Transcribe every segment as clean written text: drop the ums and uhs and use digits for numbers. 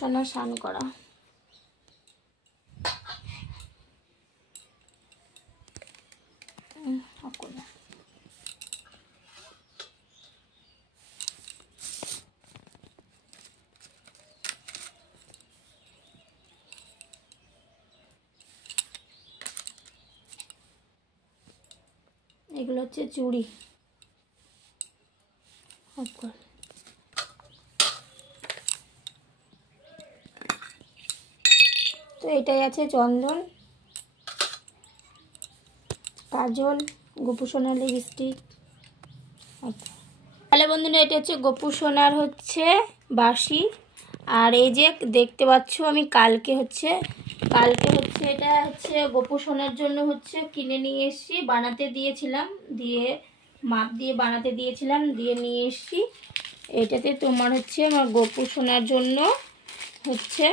সোনা স্নান করা। এগুলো হচ্ছে চুড়ি। তো এটাই আছে চন্দন, কাজল, গোপু সোনার লিপস্টিক। তাহলে বন্ধুরা এটা হচ্ছে গোপু সোনার হচ্ছে বাসি। আর এই যে দেখতে পাচ্ছ আমি কালকে হচ্ছে এটা হচ্ছে গোপু সোনার জন্য হচ্ছে কিনে নিয়ে এসেছি, বানাতে দিয়েছিলাম, দিয়ে মাপ দিয়ে বানাতে দিয়েছিলাম, দিয়ে নিয়ে এসেছি। এটাতে তোমার হচ্ছে আমার গোপু সোনার জন্য হচ্ছে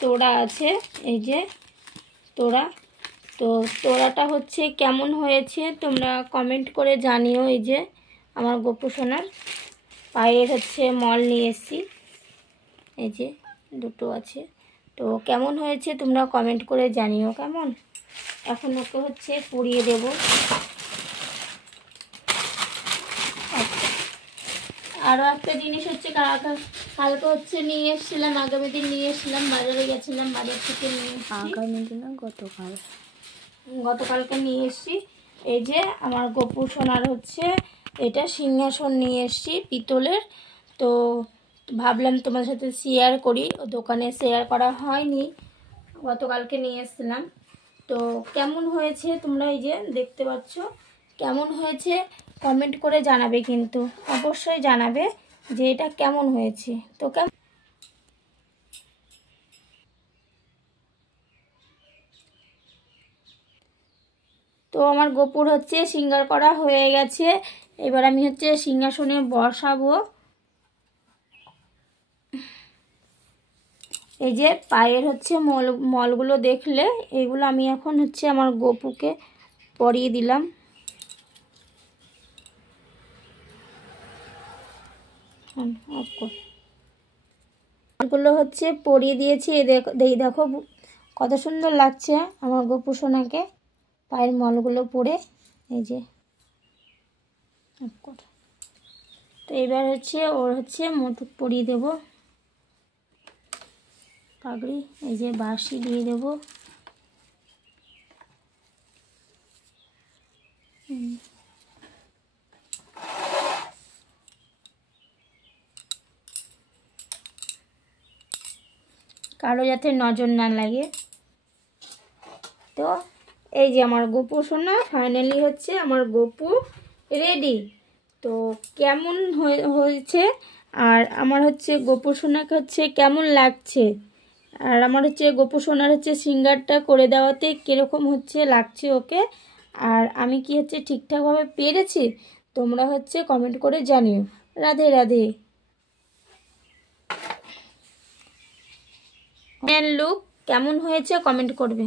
তোড়া আছে, এই যে তোড়া। তো তোড়াটা হচ্ছে কেমন হয়েছে তোমরা কমেন্ট করে জানিও। এই যে আমার গোপু সোনার পায়ের হচ্ছে মল নিয়ে এসেছি, এই যে দুটো আছে। তো কেমন হয়েছে তোমরা কমেন্ট করে জানিও কেমন। এখন ওকে হচ্ছে পরিয়ে দেব। আরও একটা জিনিস হচ্ছে কালকে হচ্ছে নিয়ে এসেছিলাম, আগামী দিন নিয়ে এসেছিলাম, বাজারে গেছিলাম, বাজার থেকে নিয়ে আগামী দিন না গতকালকে নিয়ে এসেছি। এই যে আমার গোপু সোনার হচ্ছে এটা সিংহাসন নিয়ে এসেছি পিতলের। তো ভাবলাম তোমার সাথে শেয়ার করি, দোকানে শেয়ার করা হয়নি, গতকালকে নিয়ে এসেছিলাম। তো কেমন হয়েছে তোমরা এই যে দেখতে পাচ্ছ, কেমন হয়েছে কমেন্ট করে জানাবে, কিন্তু অবশ্যই জানাবে যে এটা কেমন হয়েছে। তো কেমন তো আমার গোপুর হচ্ছে সিঙ্গার করা হয়ে গেছে। এবার আমি হচ্ছে সিংহাসনে বসাবো। এই যে পায়ের হচ্ছে মলগুলো দেখলে, এগুলো আমি এখন হচ্ছে আমার গোপুকে পরিয়ে দিলাম। গুলো হচ্ছে পরিয়ে দিয়েছি। এই দেখো কত সুন্দর লাগছে আমার গোপু সোনাকে পায়ের মলগুলো পরে। এই যে তো এবার হচ্ছে ওর হচ্ছে মুটুক পরিয়ে দেব, পাগড়ি। এই যে বাঁশি দিয়ে দেব। কারো যাতে নজর না লাগে। তো এই যে আমার গোপু সোনা ফাইনালি হচ্ছে আমার গোপু রেডি। তো কেমন হয়েছে আর আমার হচ্ছে গোপু সোনাকে হচ্ছে কেমন লাগছে, আর আমার হচ্ছে গোপু সোনার হচ্ছে সিঙ্গারটা করে দেওয়াতে কীরকম হচ্ছে লাগছে ওকে, আর আমি কি হচ্ছে ঠিকঠাকভাবে পেরেছি তোমরা হচ্ছে কমেন্ট করে জানিও। রাধে রাধে। লুক কেমন হয়েছে কমেন্ট করবে।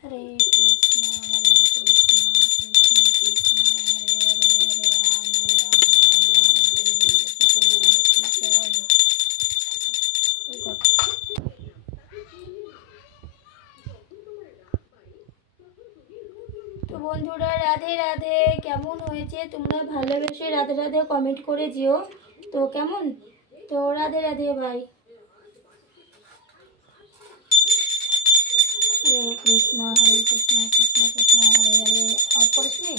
হরে কৃষ্ণ হরে কৃষ্ণ কৃষ্ণ কৃষ্ণ হরে হরে, হরে রাম হরে রাম রাম রাম হরে হরে। তো বন্ধুরা রাধে রাধে। কেমন হয়েছে তোমরা ভালোবেসে রাধে রাধে কমেন্ট করে যেও। তো কেমন, তো রাধে রাধে ভাই। হরে কৃষ্ণ কৃষ্ণ কৃষ্ণ হরে হরে। অফ করিস নি?